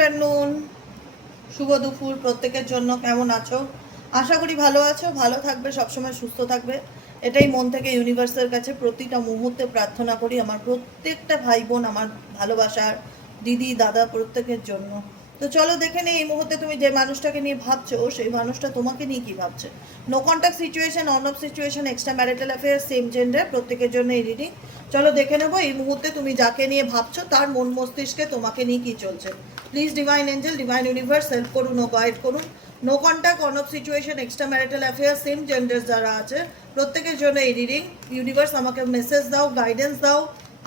Afternoon, শুভ দুপুর প্রত্যেকের জন্য। কেমন আছো? আশা করি ভালো আছো, ভালো থাকবে, সবসময় সুস্থ থাকবে, এটাই মন থেকে ইউনিভার্সের কাছে প্রতিটা মুহূর্তে প্রার্থনা করি আমার প্রত্যেকটা ভাই বোন, আমার ভালোবাসার দিদি দাদা প্রত্যেকের জন্য। তো চলো দেখে নেই এই মুহূর্তে তুমি যে মানুষটাকে নিয়ে ভাবছো সেই মানুষটা তোমাকে নিয়ে কি ভাবছে। No contact situation, on off situation, extra marital affair, same gender, প্রত্যেকের জন্য এই রিডিং। চলো দেখে নেবো এই মুহূর্তে তুমি যাকে নিয়ে ভাবছো তার মন মস্তিষ্কে তোমাকে নিয়ে কি চলছে। Please divine angel, divine universe help করুন ও গাইড করুন। No contact, on off situation, extra marital affair, same gender যারা আছে প্রত্যেকের জন্য এই রিডিং। ইউনিভার্স আমাকে মেসেজ দাও, গাইডেন্স দাও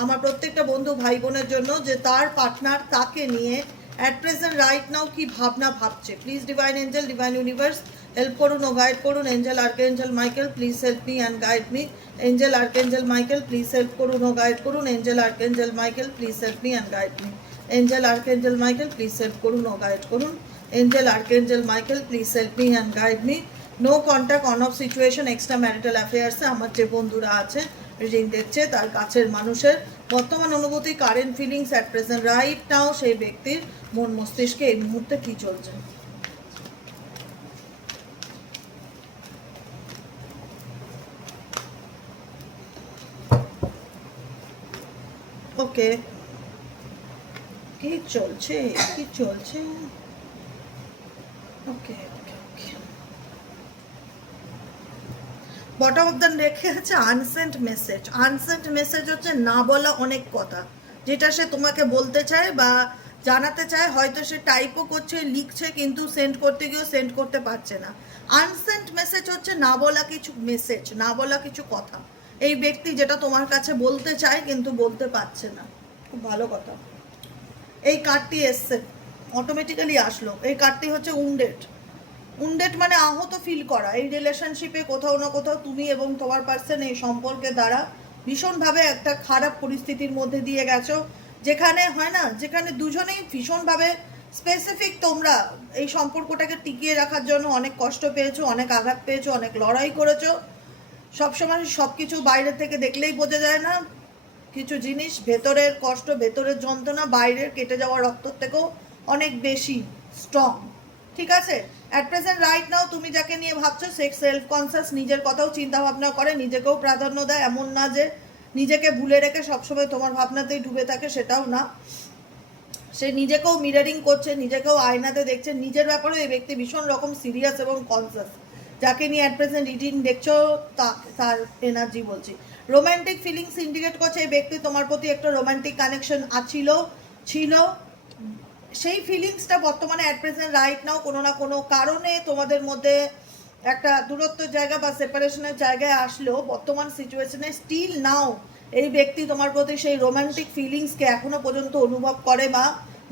আমার প্রত্যেকটা বন্ধু ভাই বোনের জন্য, যে তার পার্টনার তাকে নিয়ে অ্যাট প্রেজেন্ট রাইট নাও কি ভাবনা ভাবছে। Please divine angel, divine universe help করুন ও গাইড করুন। Angel archangel Michael please help me and guide me. Angel archangel Michael please help করুন ও গাইড করুন। Angel archangel Michael please help me and guide me. Angel archangel Michael please help করুন ও guide করুন। Angel archangel Michael please help me and guide me. No contact, on off situation, extra marital অ্যাফেয়ার্সে আমার যে বন্ধুরা আছে reading দেখছে তার কাছের মানুষের বর্তমান অনুভূতি, current feelings at present right now, সেই ব্যক্তির মন মস্তিষ্কে এই মুহূর্তে কি চলছে। ওকে, কি চলছে কি চলছে। ওকে ওকে ওকে, বটম অফ দ্য রেখে আছে আনসেন্ট মেসেজ। আনসেন্ট মেসেজ হচ্ছে না বলা অনেক কথা, যেটা সে তোমাকে বলতে চায় বা জানাতে চায়, হয়তো সে টাইপও করছে, লিখছে, কিন্তু সেন্ড করতে গিয়েও সেন্ড করতে পারছে না। আনসেন্ট মেসেজ হচ্ছে না বলা কিছু মেসেজ, না বলা কিছু কথা। এই ব্যক্তি যেটা তোমার কাছে বলতে চায় কিন্তু বলতে পারছে না। খুব ভালো কথা। এই কার্ডটি এসছে, অটোমেটিক্যালি আসলো। এই কার্ডটি হচ্ছে উন্ডেড। উন্ডেড মানে আহত ফিল করা। এই রিলেশনশিপে কোথাও না কোথাও তুমি এবং তোমার পার্সন এই সম্পর্কের দ্বারা ভীষণভাবে একটা খারাপ পরিস্থিতির মধ্যে দিয়ে গেছো, যেখানে হয় না, যেখানে দুজনেই ভীষণভাবে স্পেসিফিক, তোমরা এই সম্পর্কটাকে টিকিয়ে রাখার জন্য অনেক কষ্ট পেয়েছো, অনেক আঘাত পেয়েছো, অনেক লড়াই করেছো। সবসময় সব কিছু বাইরে থেকে দেখলেই বোঝা যায় না। কিছু জিনিস, ভেতরের কষ্ট, ভেতরের যন্ত্রণা বাইরের কেটে যাওয়া রক্তর থেকেও অনেক বেশি স্ট্রং। ঠিক আছে, অ্যাট প্রেজেন্ট রাইট নাও তুমি যাকে নিয়ে ভাবছো সে সেলফ কনসিয়াস, নিজের কথাও চিন্তা ভাবনা করে, নিজেকেও প্রাধান্য দেয়। এমন না যে নিজেকে ভুলে রেখে সবসময় তোমার ভাবনাতেই ডুবে থাকে, সেটাও না। সে নিজেকেও মিরারিং করছে, নিজেকেও আয়নাতে দেখছে। নিজের ব্যাপারে এই ব্যক্তি ভীষণ রকম সিরিয়াস এবং কনসিয়াস। যাকে নিয়ে অ্যাট প্রেজেন্ট রিডিং দেখছো তার এনার্জি বলছি। রোম্যান্টিক ফিলিংস ইন্ডিকেট করছে এই ব্যক্তি তোমার প্রতি একটা রোম্যান্টিক কানেকশন ছিল। সেই ফিলিংসটা বর্তমানে অ্যাট প্রেজেন্ট রাইট নাও কোনো না কোনো কারণে তোমাদের মধ্যে একটা দূরত্বের জায়গা বা সেপারেশনের জায়গায় আসলেও বর্তমান সিচুয়েশনে স্টিল নাও এই ব্যক্তি তোমার প্রতি সেই রোম্যান্টিক ফিলিংসকে এখনো পর্যন্ত অনুভব করে বা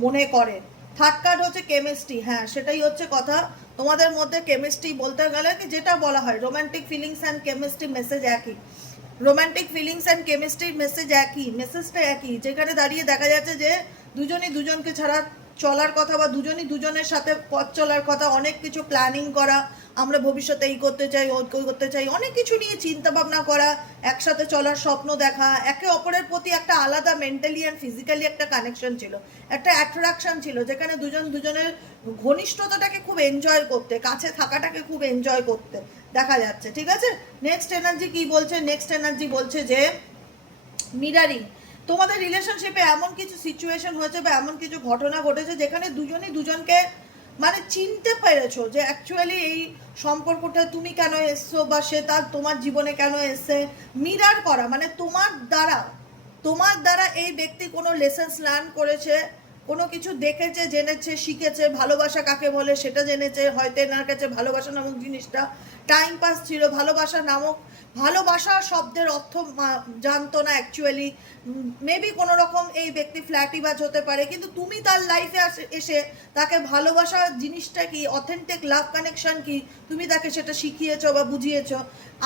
মনে করে। থার্ড কার্ড হচ্ছে কেমিস্ট্রি। হ্যাঁ, সেটাই হচ্ছে কথা। তোমাদের মধ্যে কেমিস্ট্রি বলতে গেলে কি যেটা বলা হয়, romantic feelings and chemistry message একই। রোম্যান্টিক ফিলিংস অ্যান্ড কেমিস্ট্রির মেসেজ একই, মেসেজটা একই। যেখানে দাঁড়িয়ে দেখা যাচ্ছে যে দুজনই দুজনকে ছাড়া চলার কথা বা দুজনই দুজনের সাথে পথ চলার কথা, অনেক কিছু প্ল্যানিং করা, আমরা ভবিষ্যতে এই করতে চাই ওই করতে চাই, অনেক কিছু নিয়ে চিন্তা ভাবনা করা, একসাথে চলার স্বপ্ন দেখা, একে অপরের প্রতি একটা আলাদা মেন্টালি অ্যান্ড ফিজিক্যালি একটা কানেকশন ছিল, একটা অ্যাট্রাকশন ছিল, যেখানে দুজন দুজনের ঘনিষ্ঠতাটাকে খুব এনজয় করতে, কাছে থাকাটাকে খুব এনজয় করতে দেখা যাচ্ছে। ঠিক আছে, নেক্সট এনার্জি কি বলছে? নেক্সট এনার্জি বলছে যে মিরারিং। তোমাদের রিলেশনশিপে এমন কিছু সিচুয়েশন হয়েছে বা এমন কিছু ঘটনা ঘটেছে যেখানে দুজনই দুজনকে মানে চিনতে পেরেছো যে অ্যাকচুয়ালি এই সম্পর্কটা তুমি কেন এসছো বা সে তার তোমার জীবনে কেন এসছে। মিরার করা মানে তোমার দ্বারা এই ব্যক্তি কোনো লেসেন্স লার্ন করেছে, কোনো কিছু দেখেছে, জেনেছে, শিখেছে। ভালোবাসা কাকে বলে সেটা জেনেছে। হয়তো এনার কাছে ভালোবাসা নামক জিনিসটা টাইম পাস ছিল। ভালোবাসা শব্দের অর্থ জানতো না অ্যাকচুয়ালি। মেবি কোনো রকম এই ব্যক্তি ফ্ল্যাটিবাজ হতে পারে, কিন্তু তুমি তার লাইফে এসে তাকে ভালোবাসা জিনিসটা কি, অথেন্টিক লাভ কানেকশন কি, তুমি তাকে সেটা শিখিয়েছো বা বুঝিয়েছো।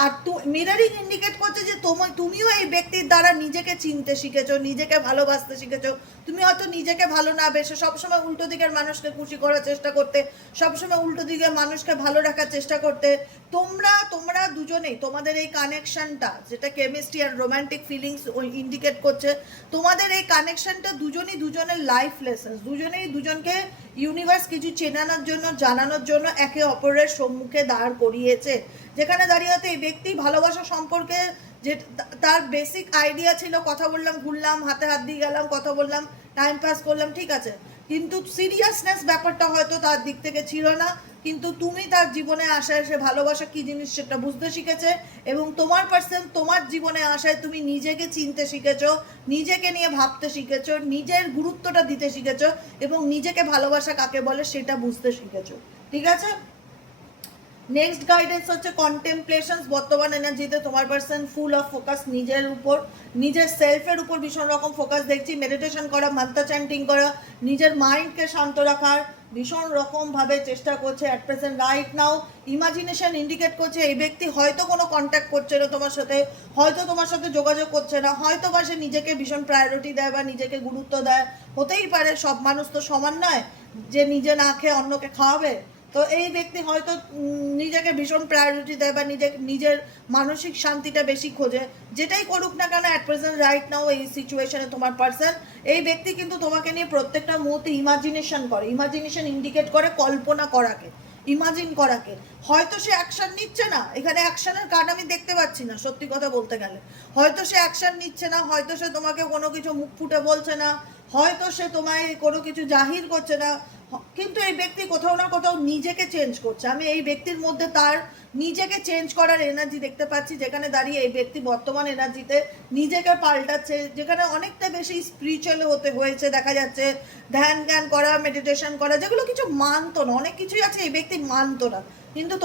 আর মিরারিং ইন্ডিকেট করছে যে তুমিও এই ব্যক্তির দ্বারা নিজেকে চিনতে শিখেছো, নিজেকে ভালোবাসতে শিখেছো। তুমি হয়তো নিজেকে ভালো না বেসে সবসময় উল্টো দিকের মানুষকে খুশি করার চেষ্টা করতে, সবসময় উল্টো দিকের মানুষকে ভালো রাখার চেষ্টা করতে। তোমরা দুজনেই তোমাদের এই কানেকশনটা, যেটা কেমিস্ট্রি আর রোম্যান্টিক ফিলিংস ইন্ডিকেট করছে, তোমাদের এই কানেকশনটা দুজনই দুজনের লাইফ লেসেন্স, দুজনেই দুজনকে ইউনিভার্স কিছু চেনানোর জন্য, জানানোর জন্য একে অপরের সম্মুখে দাঁড় করিয়েছে, যেখানে দাঁড়িয়ে হয়তো এই ব্যক্তি ভালোবাসা সম্পর্কে যে তার বেসিক আইডিয়া ছিল, কথা বললাম, ঘুরলাম, হাতে হাত দিয়ে গেলাম, কথা বললাম, টাইম পাস করলাম, ঠিক আছে, কিন্তু সিরিয়াসনেস ব্যাপারটা হয়তো তার দিক থেকে ছিল না। কিন্তু তুমি তার জীবনে আসায় সে ভালোবাসা কী জিনিস সেটা বুঝতে শিখেছে, এবং তোমার পার্সন তোমার জীবনে আসায় তুমি নিজেকে চিনতে শিখেছো, নিজেকে নিয়ে ভাবতে শিখেছো, নিজের গুরুত্বটা দিতে শিখেছো, এবং নিজেকে ভালোবাসা কাকে বলে সেটা বুঝতে শিখেছো, ঠিক আছে। নেক্সট গাইডেন্স হচ্ছে কন্টেম্পলেশনস। বর্তমান এনার্জিতে তোমার পার্সন ফুল অফ ফোকাস নিজের উপর, নিজের সেলফের উপর ভীষণ রকম ফোকাস দেখছি। মেডিটেশন করা, মান্ত্র চ্যান্টিং করা, নিজের মাইন্ডকে শান্ত রাখার ভীষণ রকমভাবে চেষ্টা করছে at present right now. Imagination indicate করছে এই ব্যক্তি হয়তো কোনো কন্ট্যাক্ট করছে না তোমার সাথে, হয়তো তোমার সাথে যোগাযোগ করছে না, হয়তো বা সে নিজেকে ভীষণ প্রায়োরিটি দেয় বা নিজেকে গুরুত্ব দেয়। হতেই পারে, সব মানুষ তো সমান নয় যে নিজে না খেয়ে অন্যকে খাওয়াবে। তো এই ব্যক্তি হয়তো নিজেকে ভীষণ প্রায়োরিটি দেয় বা নিজের মানসিক শান্তিটা বেশি খোঁজে। যেটাই করুক না কেন অ্যাট প্রেজেন্ট রাইট নাও এই সিচুয়েশনে তোমার পার্সন, এই ব্যক্তি কিন্তু তোমাকে নিয়ে প্রত্যেকটা মুহূর্তে ইমাজিনেশন করে। ইমাজিনেশন ইন্ডিকেট করে কল্পনা করাকে, ইমাজিন করাকে। হয়তো সে অ্যাকশন নিচ্ছে না, এখানে অ্যাকশনের কার্ড আমি দেখতে পাচ্ছি না সত্যি কথা বলতে গেলে। হয়তো সে অ্যাকশন নিচ্ছে না, হয়তো সে তোমাকে কোনো কিছু মুখ ফুটে বলছে না, হয়তো সে তোমায় কোনো কিছু জাহির করছে না, কিন্তু এই ব্যক্তি কোথাও না কোথাও নিজেকে চেঞ্জ করছে। আমি এই ব্যক্তির মধ্যে তার নিজেকে চেঞ্জ করার এনার্জি দেখতে পাচ্ছি, যেখানে দাঁড়িয়ে এই ব্যক্তি বর্তমান এনার্জিতে নিজেকে পাল্টাচ্ছে, যেখানে অনেকটা বেশি স্পিরিচুয়াল হতে হয়েছে দেখা যাচ্ছে। ধ্যান জ্ঞান করা, মেডিটেশন করা, যেগুলো কিছু মানতো না, অনেক কিছুই আছে এই ব্যক্তি মানতো না, কিন্তু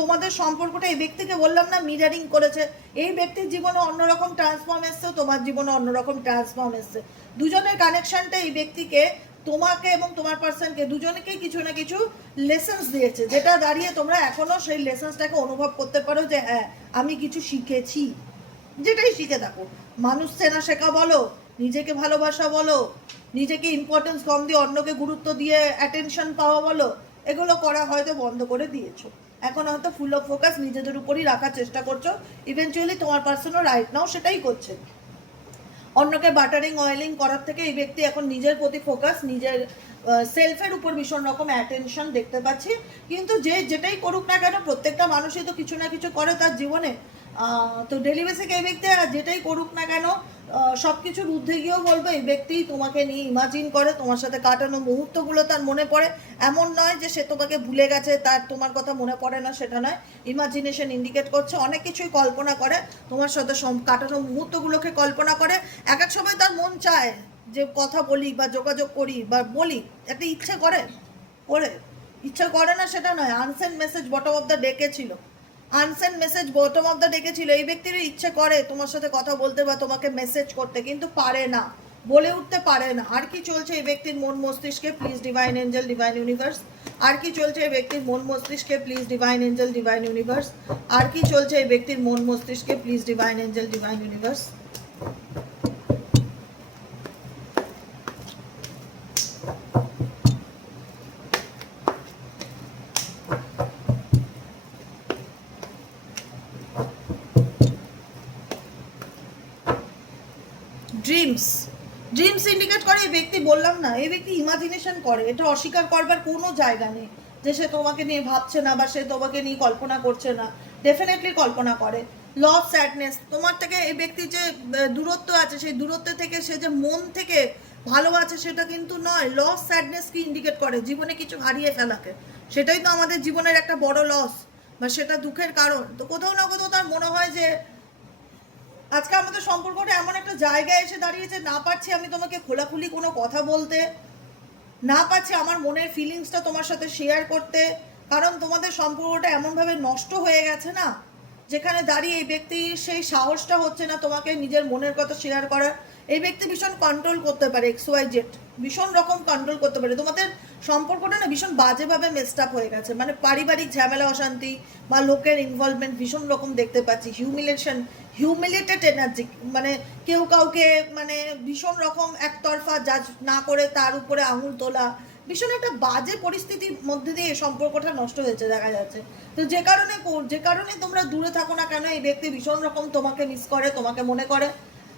তোমাদের সম্পর্কটা এই ব্যক্তিকে বললাম না মিরারিং করেছে। এই ব্যক্তির জীবনে অন্যরকম ট্রান্সফর্ম এসছে, তোমার জীবনে অন্যরকম ট্রান্সফর্ম এসছে। দুজনের কানেকশনটা এই ব্যক্তিকে, তোমাকে এবং তোমার পার্সনকে দুজনেকেই কিছু না কিছু লেসেন্স দিয়েছে, যেটা দাঁড়িয়ে তোমরা এখনো সেই লেসেন্সটাকে অনুভব করতে পারো যে হ্যাঁ আমি কিছু শিখেছি। যেটাই শিখে থাকো, মানুষ চেনা শেখা বলো, নিজেকে ভালোবাসা বলো, নিজেকে ইম্পর্টেন্স কম দিয়ে অন্যকে গুরুত্ব দিয়ে অ্যাটেনশন পাওয়া বলো, এগুলো করা হয়তো বন্ধ করে দিয়েছো। এখন হয়তো ফুল অফ ফোকাস নিজেদের উপরই রাখার চেষ্টা করছো। ইভেনচুয়ালি তোমার পার্সনও রাইট নাও সেটাই করছে। অন্যকে বাটারিং অয়েলিং করার থেকে এই ব্যক্তি এখন নিজের প্রতি ফোকাস, নিজের সেলফের উপর ভীষণ রকম অ্যাটেনশন দেখতে পাচ্ছি। কিন্তু যেটাই করুক না কেন, প্রত্যেকটা মানুষই তো কিছু না কিছু করে তার জীবনে। তো ডেলি বেসিকে এই ব্যক্তি যেটাই করুক না কেন সব কিছুর ঊর্ধ্বে গিয়েও বলবো এই ব্যক্তি তোমাকে নিয়ে ইমাজিন করে, তোমার সাথে কাটানো মুহূর্তগুলো তার মনে পড়ে। এমন নয় যে সে তোমাকে ভুলে গেছে, তার তোমার কথা মনে পড়ে না, সেটা নয়। ইমাজিনেশন ইন্ডিকেট করছে অনেক কিছুই কল্পনা করে, তোমার সাথে কাটানো মুহূর্তগুলোকে কল্পনা করে। এক এক সময় তার মন চায় যে কথা বলি বা যোগাযোগ করি বা বলি, একটা ইচ্ছে করে ইচ্ছা করে না সেটা নয়। Unsend message bottom of the ডেকে ছিল, unsend message bottom of the ডেকে ছিল। এই ব্যক্তির ইচ্ছে করে তোমার সাথে কথা বলতে বা তোমাকে মেসেজ করতে, কিন্তু পারে না, বলে উঠতে পারে না। আর কি চলছে এই ব্যক্তির মন মস্তিষ্কে, please divine angel, divine universe. আর কি চলছে এই ব্যক্তির মন মস্তিষ্কে, please divine angel, divine universe. আর কি চলছে এই ব্যক্তির মন মস্তিষ্কে, please divine angel, divine universe. Dreams indicate করে এই ব্যক্তি, বললাম না এই ব্যক্তি ইমাজিনেশন করে, এটা অস্বীকার করবার কোনো জায়গা নেই যে সে তোমাকে নিয়ে ভাবছে না বা সে তোমাকে নিয়ে কল্পনা করছে না। ডেফিনেটলি কল্পনা করে। লস স্যাডনেস, তোমার থেকে এই ব্যক্তির যে দূরত্ব আছে, সেই দূরত্ব থেকে সে যে মন থেকে ভালো আছে সেটা কিন্তু নয়। লস স্যাডনেস কি ইন্ডিকেট করে? জীবনে কিছু হারিয়ে ফেলাকে, সেটাই তো আমাদের জীবনের একটা বড় লস বা সেটা দুঃখের কারণ। তো কোথাও না কোথাও তার মনে হয় যে আজকে আমাদের সম্পর্কটা এমন একটা জায়গায় এসে দাঁড়িয়েছে, না পারছি আমি তোমাকে খোলাখুলি কোনো কথা বলতে, না পারছি আমার মনের ফিলিংসটা তোমার সাথে শেয়ার করতে, কারণ তোমাদের সম্পর্কটা এমনভাবে নষ্ট হয়ে গেছে না, যেখানে দাঁড়িয়ে এই ব্যক্তি সেই সাহসটা হচ্ছে না তোমাকে নিজের মনের কথা শেয়ার করার। এই ব্যক্তি ভীষণ কন্ট্রোল করতে পারে, XYZ ভীষণ রকম কন্ট্রোল করতে পারে। তোমাদের সম্পর্কটা না ভীষণ বাজেভাবে মেসড আপ হয়ে গেছে, মানে পারিবারিক ঝামেলা অশান্তি বা লোকের ইনভলভমেন্ট ভীষণ রকম দেখতে পাচ্ছি। হিউমিলেটেড এনার্জি, মানে কেউ কাউকে মানে ভীষণ রকম একতরফা জাজ না করে তার উপরে আঙুল তোলা, ভীষণ একটা বাজে পরিস্থিতির মধ্যে দিয়ে সম্পর্কটা নষ্ট হয়েছে দেখা যাচ্ছে। তো যে কারণে তোমরা দূরে থাকো না কেন, এই ব্যক্তি ভীষণ রকম তোমাকে মিস করে, তোমাকে মনে করে।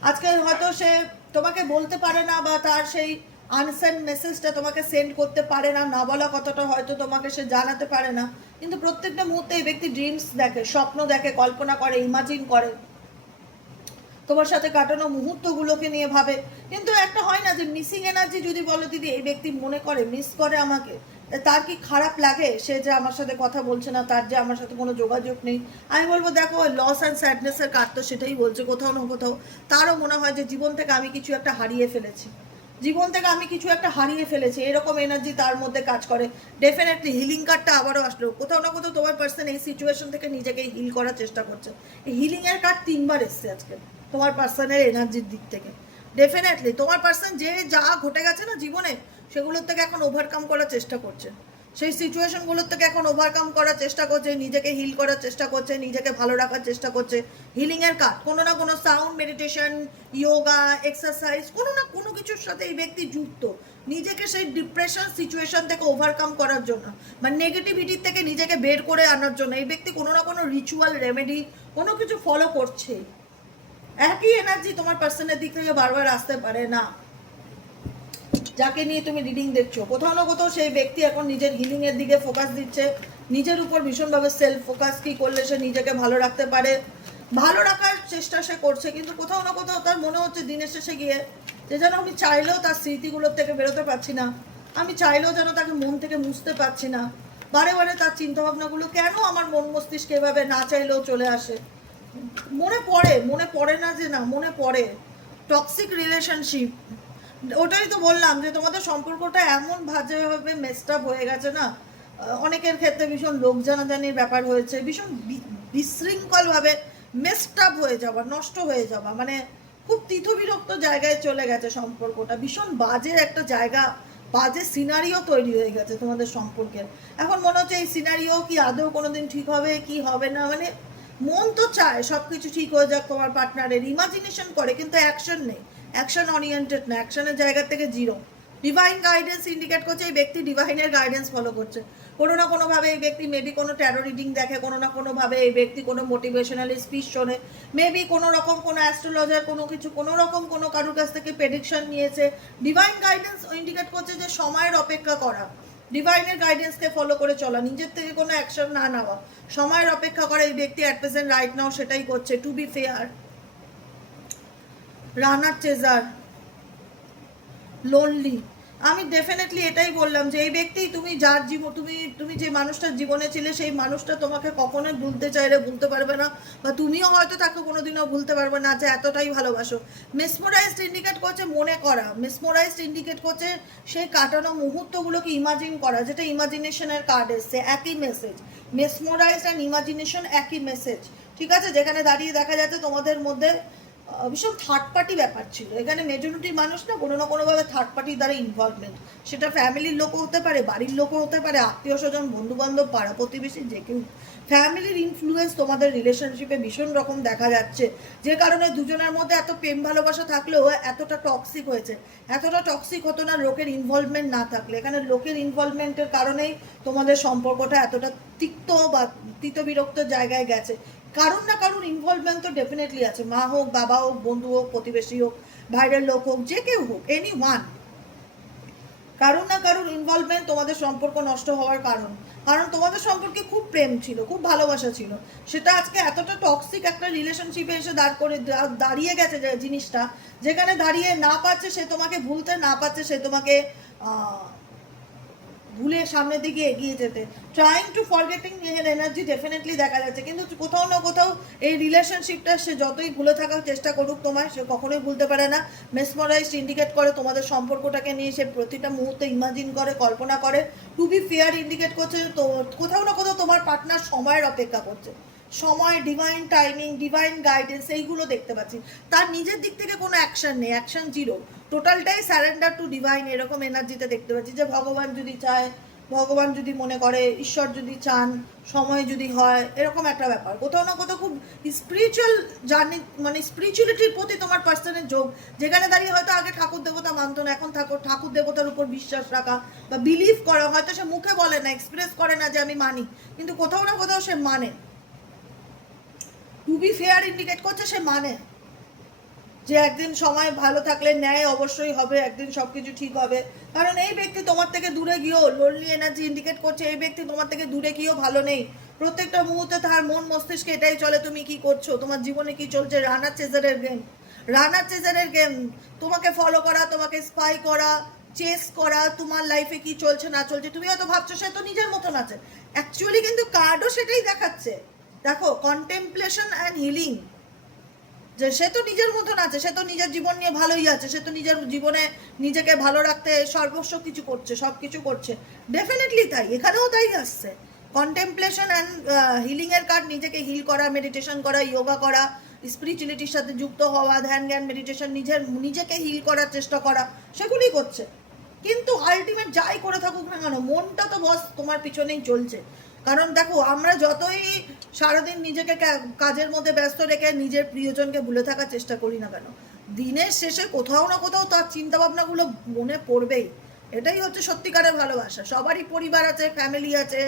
আজকে হয়তো সে তোমাকে বলতে পারে না বা তার সেই আনসেন্ড মেসেজটা তোমাকে সেন্ড করতে পারে না, না বলা কথাটা হয়তো তোমাকে সে জানাতে পারে না, কিন্তু প্রত্যেকটা মুহূর্তে এই ব্যক্তি ড্রিমস দেখে, স্বপ্ন দেখে, কল্পনা করে, ইমাজিন করে, তোমার সাথে কাটানো মুহূর্তগুলোকে নিয়ে ভাবে। কিন্তু একটা হয় না যে মিসিং এনার্জি যদি বলো দিদি এই ব্যক্তি মনে করে মিস করে আমাকে, তার কি খারাপ লাগে সে যে আমার সাথে কথা বলছে না, তার যে আমার সাথে কোনো যোগাযোগ নেই? আমি বলবো দেখো লস অ্যান্ড স্যাডনেসের কার্ড তো সেটাই বলছে, কোথাও না কোথাও তারও মনে হয় যে জীবন থেকে আমি কিছু একটা হারিয়ে ফেলেছি, জীবন থেকে আমি কিছু একটা হারিয়ে ফেলেছি, এরকম এনার্জি তার মধ্যে কাজ করে। ডেফিনেটলি হিলিং কার্ডটা আবারও আসলো, কোথাও না কোথাও তোমার পার্সন এই সিচুয়েশন থেকে নিজেকে হিল করার চেষ্টা করছে। এই হিলিংয়ের কার্ড 3বার এসছে আজকে তোমার পার্সনের এনার্জির দিক থেকে। ডেফিনেটলি তোমার পার্সন যে যা ঘটে গেছে না জীবনে, সেগুলোর থেকে এখন ওভারকাম করার চেষ্টা করছে, সেই সিচুয়েশনগুলোর থেকে এখন ওভারকাম করার চেষ্টা করছে, নিজেকে হিল করার চেষ্টা করছে, নিজেকে ভালো রাখার চেষ্টা করছে। হিলিংয়ের কাজ কোনো না কোনো সাউন্ড মেডিটেশন, ইয়োগা, এক্সারসাইজ, কোনো না কোনো কিছুর সাথে এই ব্যক্তি যুক্ত, নিজেকে সেই ডিপ্রেশন সিচুয়েশন থেকে ওভারকাম করার জন্য, মানে নেগেটিভিটির থেকে নিজেকে বের করে আনার জন্য এই ব্যক্তি কোনো না কোনো রিচুয়াল, রেমেডি, কোনো কিছু ফলো করছে। একই এনার্জি তোমার পার্সনের দিক থেকে বারবার আসতে পারে না। যাকে নিয়ে তুমি রিডিং দেখছো, কোথাও না কোথাও সেই ব্যক্তি এখন নিজের হিলিং এর দিকে ফোকাস দিচ্ছে, নিজের উপর ভীষণভাবে সেলফ ফোকাস, কি করলে সে নিজেকে ভালো রাখতে পারে, ভালো রাখার চেষ্টা সে করছে। কিন্তু কোথাও না কোথাও তার মনে হচ্ছে দিনের শেষে গিয়ে যে যেন আমি চাইলেও তার স্মৃতিগুলোর থেকে বেরোতে পারছি না, আমি চাইলেও যেন তাকে মন থেকে মুছতে পারছি না, বারে বারে তার চিন্তাভাবনাগুলো কেন আমার মন মস্তিষ্কে এভাবে না চাইলেও চলে আসে। মনে পড়ে না যে না, মনে পড়ে। টক্সিক রিলেশনশিপ, ওটাই তো বললাম যে তোমাদের সম্পর্কটা এমন বাজেভাবে মেসড আপ হয়ে গেছে না, অনেকের ক্ষেত্রে ভীষণ লোক জানাজানির ব্যাপার হয়েছে, ভীষণ বিশৃঙ্খলভাবে মেসড আপ হয়ে যাওয়া, নষ্ট হয়ে যাওয়া, মানে খুব তিথবিরক্ত জায়গায় চলে গেছে সম্পর্কটা, ভীষণ বাজে একটা জায়গা, বাজে সিনারিও তৈরি হয়ে গেছে তোমাদের সম্পর্কের। এখন মনে হচ্ছে এই সিনারিও কি আদৌ কোনোদিন ঠিক হবে কি হবে না, মানে মন তো চায় সব কিছু ঠিক হয়ে যাক, তোমার পার্টনারের ইমাজিনেশন করে কিন্তু অ্যাকশন নেই, অ্যাকশন ওরিয়েন্টেড না, অ্যাকশনের জায়গা থেকে জিরো। ডিভাইন গাইডেন্স ইন্ডিকেট করছে এই ব্যক্তি ডিভাইনের গাইডেন্স ফলো করছে, কোনো না কোনোভাবে এই ব্যক্তি মেবি কোনো ট্যারো রিডিং দেখে, কোনো না কোনোভাবে এই ব্যক্তি কোনো মোটিভেশনাল স্পিচ শোনে, মেবি কোনো রকম কোনো অ্যাস্ট্রোলজার কোনো কিছু কোনো রকম কোনো কারোর কাছ থেকে প্রেডিকশন নিয়েছে। ডিভাইন গাইডেন্স ইন্ডিকেট করছে যে সময়ের অপেক্ষা করা, ডিভাইনের গাইডেন্সকে ফলো করে চলা, নিজের থেকে কোনো অ্যাকশন না নেওয়া, সময়ের অপেক্ষা করে এই ব্যক্তি অ্যাট প্রেজেন্ট রাইট নাও সেটাই করছে। To be fair, runner chaser, lonely. আমি ডেফিনেটলি এটাই বললাম যে এই ব্যক্তি তুমি যার জীবন তুমি যে মানুষটার জীবনে ছিলে সেই মানুষটা তোমাকে কখনোই ভুলতে চাইলে ভুলতে পারবে না, বা তুমিও হয়তো তাকে কোনোদিনও ভুলতে পারবে না, যে এতটাই ভালোবাসো। মেসমোরাইজড ইন্ডিকেট করছে মনে করা, মেসমোরাইজড ইন্ডিকেট করছে সেই কাটানো মুহূর্তগুলোকে ইমাজিন করা, যেটা ইমাজিনেশনের কার্ড এসছে, একই মেসেজ। মেসমোরাইজড অ্যান্ড ইমাজিনেশন একই মেসেজ, ঠিক আছে? যেখানে দাঁড়িয়ে দেখা যাচ্ছে তোমাদের মধ্যে ভীষণ থার্ড পার্টি ব্যাপার ছিল, এখানে মেজরিটি মানুষ না কোনোভাবে থার্ড পার্টির দ্বারা ইনভলভমেন্ট, সেটা ফ্যামিলির লোকও হতে পারে, বাড়ির লোকও হতে পারে, আত্মীয় স্বজন, বন্ধু বান্ধব, পাড়া প্রতিবেশী, যে কেউ। ফ্যামিলির ইনফ্লুয়েন্স তোমাদের রিলেশনশিপে ভীষণ রকম দেখা যাচ্ছে, যে কারণে দুজনের মধ্যে এত প্রেম ভালোবাসা থাকলেও এতটা টক্সিক হয়েছে। এতটা টক্সিক হতো না লোকের ইনভলভমেন্ট না থাকলে, এখানে লোকের ইনভলভমেন্টের কারণেই তোমাদের সম্পর্কটা এতটা তিক্ত বা তিতবিরক্ত জায়গায় গেছে। কারুর না কারুর ইনভলভমেন্ট তো ডেফিনেটলি আছে, মা হোক, বাবা হোক, বন্ধু হোক, প্রতিবেশী হোক, বাইরের লোক হোক, যে কেউ হোক, এনি ওয়ান, কারুর না কারুর ইনভলভমেন্ট তোমাদের সম্পর্ক নষ্ট হওয়ার কারণ তোমাদের সম্পর্কে খুব প্রেম ছিল, খুব ভালোবাসা ছিল, সেটা আজকে এতটা টক্সিক একটা রিলেশনশিপে এসে দাঁড়িয়ে গেছে যে জিনিসটা, যেখানে দাঁড়িয়ে না পারছে সে তোমাকে ভুলতে, না পারছে সে তোমাকে ভুলে সামনের দিকে এগিয়ে যেতে, ট্রাইং টু ফরগেটিং এর এনার্জি ডেফিনেটলি দেখা যাচ্ছে। কিন্তু কোথাও না কোথাও এই রিলেশনশিপটা সে যতই ভুলে থাকার চেষ্টা করুক তোমায়, সে কখনোই ভুলতে পারে না। মেসমোরাইজড ইন্ডিকেট করে তোমাদের সম্পর্কটাকে নিয়ে সে প্রতিটা মুহূর্তে ইমাজিন করে, কল্পনা করে। টু বি ফেয়ার ইন্ডিকেট করছে তো কোথাও না কোথাও তোমার পার্টনার সময়ের অপেক্ষা করছে, সময়, ডিভাইন টাইমিং, ডিভাইন গাইডেন্স, এইগুলো দেখতে পাচ্ছি। তার নিজের দিক থেকে কোনো অ্যাকশন নেই, অ্যাকশন জিরো, টোটালটাই স্যারেন্ডার টু ডিভাইন, এরকম এনার্জিতে দেখতে পাচ্ছি। যে ভগবান যদি চায়, ভগবান যদি মনে করে, ঈশ্বর যদি চান, সময় যদি হয়, এরকম একটা ব্যাপার। কোথাও না কোথাও খুব স্পিরিচুয়াল জার্নি, মানে স্পিরিচুয়ালিটির প্রতি তোমার পার্সনের যোগ, যেখানে দাঁড়িয়ে হয়তো আগে ঠাকুর দেবতা মানতো না, এখন ঠাকুর দেবতার উপর বিশ্বাস রাখা বা বিলিভ করা, হয়তো সে মুখে বলে না, এক্সপ্রেস করে না যে আমি মানি, কিন্তু কোথাও না কোথাও সে মানে। টু বি ফেয়ার ইন্ডিকেট করছে সে মানে, যে একদিন সময় ভালো থাকলে ন্যায় অবশ্যই হবে, একদিন সবকিছু ঠিক হবে। কারণ এই ব্যক্তি তোমার থেকে দূরে গিয়েও, লোনলি এনার্জি ইন্ডিকেট করছে এই ব্যক্তি তোমার থেকে দূরে গিয়েও ভালো নেই। প্রত্যেকটা মুহূর্তে তার মন মস্তিষ্কে এটাই চলে তুমি কি করছো, তোমার জীবনে কি চলছে। রানার চেজারের গেম, রানার চেজারের গেম, তোমাকে ফলো করা, তোমাকে স্পাই করা, চেস করা, তোমার লাইফে কি চলছে না চলছে। তুমি হয়তো ভাবছো সে তো নিজের মতন আছে, অ্যাকচুয়ালি কিন্তু কার্ডও সেটাই দেখাচ্ছে। দেখো, কন্টেম্পলেশন অ্যান্ড হিলিং, যে সে তো নিজের মতন আছে, সে তো নিজের জীবন নিয়ে ভালোই আছে, সে তো নিজের জীবনে নিজেকে ভালো রাখতে সর্বস্ব কিছু করছে, সব কিছু করছে। ডেফিনেটলি তাই, এখানেও তাই আসছে। কন্টেম্পলেশন অ্যান্ড হিলিংয়ের কার্ড, নিজেকে হিল করা, মেডিটেশন করা, যোগা করা, স্পিরিচুয়ালিটির সাথে যুক্ত হওয়া, ধ্যান জ্ঞান মেডিটেশন, নিজেকে হিল করার চেষ্টা করা, সেগুলোই করছে। কিন্তু আলটিমেট যাই করে থাকুক না কেন, মনটা তো বস তোমার পিছনেই চলছে। কারণ দেখো, আমরা যতই সারাদিন নিজেকে কাজের মধ্যে ব্যস্ত রেখে নিজের প্রিয়জনকে ভুলে থাকার চেষ্টা করি না কেন, দিনের শেষে কোথাও না কোথাও তার চিন্তাভাবনাগুলো মনে পড়বেই। এটাই হচ্ছে সত্যিকারের ভালোবাসা। সবারই পরিবার আছে, ফ্যামিলি আছে,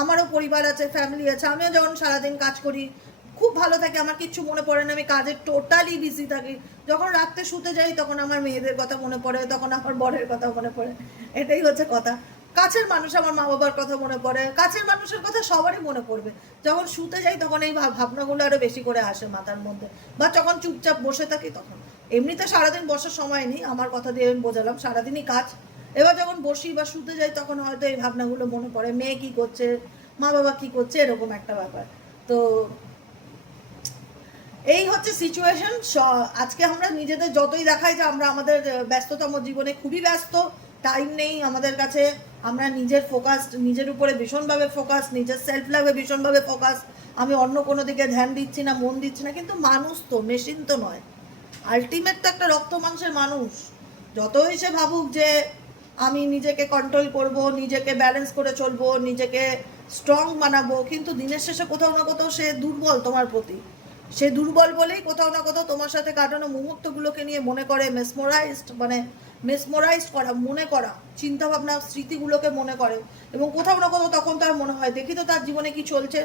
আমারও পরিবার আছে, ফ্যামিলি আছে। আমিও যখন সারাদিন কাজ করি খুব ভালো থাকে, আমার কিচ্ছু মনে পড়ে না, আমি কাজে টোটালি বিজি থাকি। যখন রাত্রে শুতে যাই তখন আমার মেয়েদের কথা মনে পড়ে, তখন আমার বরের কথা মনে পড়ে। এটাই হচ্ছে কথা। কাছের মানুষ, আমার মা বাবার কথা মনে পড়ে, কাছের মানুষের কথা সবারই মনে পড়বে। যখন শুতে যাই তখন এই ভাবনাগুলো আরো বেশি করে আসে মাথার মধ্যে, বা যখন চুপচাপ বসে থাকি তখন। এমনিতে সারাদিন বসার সময় নেই, আমার কথা দিয়ে আমি বোঝালাম, সারাদিনই কাজ। এবার যখন বসি বা শুতে যাই তখন হয়তো এই ভাবনাগুলো মনে পড়ে, মেয়ে কি করছে, মা বাবা কি করছে, এরকম একটা ব্যাপার। তো এই হচ্ছে সিচুয়েশন। আজকে আমরা নিজেদের যতই দেখাই যে আমরা আমাদের ব্যস্ততম জীবনে খুবই ব্যস্ত, টাইম নেই আমাদের কাছে, আমরা নিজের ফোকাস, নিজের উপরে ভীষণভাবে ফোকাস, নিজের সেলফ লাভে ভীষণভাবে ফোকাস, আমি অন্য কোনো দিকে ধ্যান দিচ্ছি না, মন দিচ্ছি না। কিন্তু মানুষ তো, মেশিন তো নয়। আলটিমেট তো একটা রক্ত মাংসের মানুষ। যতই সে ভাবুক যে আমি নিজেকে কন্ট্রোল করব, নিজেকে ব্যালেন্স করে চলবো, নিজেকে স্ট্রং বানাবো, কিন্তু দিনের শেষে কোথাও না কোথাও সে দুর্বল তোমার প্রতি। সে দুর্বল বলেই কোথাও না কোথাও তোমার সাথে কাটানো মুহূর্তগুলোকে নিয়ে মনে করে মেসমোরাইজড করা, মনে করা, চিন্তাভাবনা, স্মৃতিগুলোকে মনে করে। এবং কোথাও না কোথাও তখন তার মনে হয় দেখি তো তার জীবনে কি চলছে,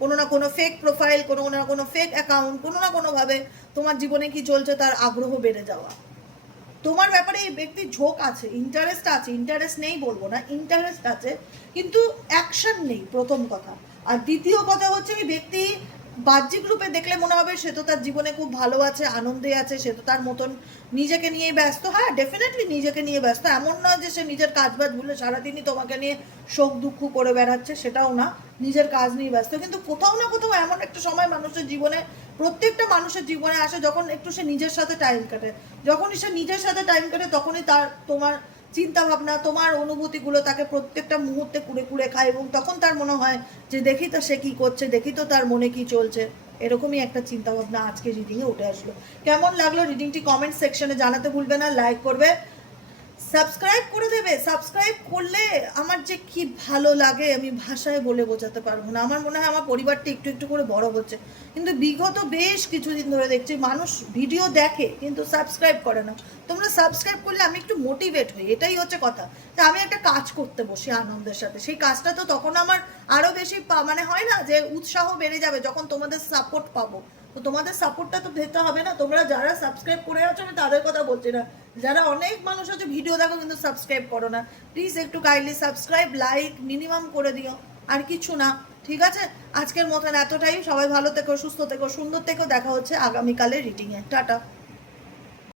কোনো না কোনো ফেক প্রোফাইল, কোনো না কোনো ফেক অ্যাকাউন্ট, কোনো না কোনোভাবে তোমার জীবনে কি চলছে তার আগ্রহ বেড়ে যাওয়া। তোমার ব্যাপারে এই ব্যক্তির ঝোঁক আছে, ইন্টারেস্ট আছে, ইন্টারেস্ট নেই বলবো না, ইন্টারেস্ট আছে, কিন্তু অ্যাকশন নেই, প্রথম কথা। আর দ্বিতীয় কথা হচ্ছে, এই ব্যক্তি বাহ্যিক রূপে দেখলে মনে হবে সে তো তার জীবনে খুব ভালো আছে, আনন্দে আছে, সে তো তার মতন নিজেকে নিয়ে ব্যস্ত। হ্যাঁ, ডেফিনেটলি নিজেকে নিয়ে ব্যস্ত, এমন নয় যে সে নিজের কাজ বাজ ভুলে সারাদিনই তোমাকে নিয়ে শোক দুঃখ করে বেড়াচ্ছে, সেটাও না, নিজের কাজ নিয়ে ব্যস্ত। কিন্তু কোথাও না কোথাও এমন একটা সময় মানুষের জীবনে, প্রত্যেকটা মানুষের জীবনে আসে যখন একটু সে নিজের সাথে টাইম কাটে। যখনই সে নিজের সাথে টাইম কাটে তখনই তোমার চিন্তা ভাবনা, তোমার অনুভূতিগুলো তাকে প্রত্যেকটা মুহূর্তে কুড়ে কুড়ে খায়, এবং তখন তার মনে হয় যে দেখি তো সে কি করছে, দেখি তো তার মনে কি চলছে। এরকমই একটা চিন্তা ভাবনা আজকে রিডিংয়ে উঠে আসলো। কেমন লাগলো রিডিংটি কমেন্ট সেকশনে জানাতে ভুলবে না, লাইক করবে, সাবস্ক্রাইব করে দেবে। সাবস্ক্রাইব করলে আমার যে কি ভালো লাগে আমি ভাষায় বলে বোঝাতে পারবো না। আমার মনে হয় আমার পরিবারটা একটু একটু করে বড় হচ্ছে। কিন্তু বিগত বেশ কিছুদিন ধরে দেখছি মানুষ ভিডিও দেখে কিন্তু সাবস্ক্রাইব করে না। তোমরা সাবস্ক্রাইব করলে আমি একটু মোটিভেট হই, এটাই হচ্ছে কথা। তা আমি একটা কাজ করতে বসি আনন্দের সাথে, সেই কাজটা তো তখন আমার আরও বেশি মানে হয় না যে উৎসাহ বেড়ে যাবে যখন তোমাদের সাপোর্ট পাবো। তো তোমাদের সাপোর্টটা তো পেতে হবে না। তোমরা যারা সাবস্ক্রাইব করে আছো আমি তাদের কথা বলছি না, যারা অনেক মানুষ আছে ভিডিও দেখো কিন্তু সাবস্ক্রাইব করো না, প্লিজ একটু কাইন্ডলি সাবস্ক্রাইব, লাইক মিনিমাম করে দিও, আর কিছু না। ঠিক আছে, আজকের মতন এতটাই। সবাই ভালো থেকো, সুস্থ থেকো, সুন্দর থেকো। দেখা হচ্ছে আগামীকালের রিডিংয়ে। টাটা।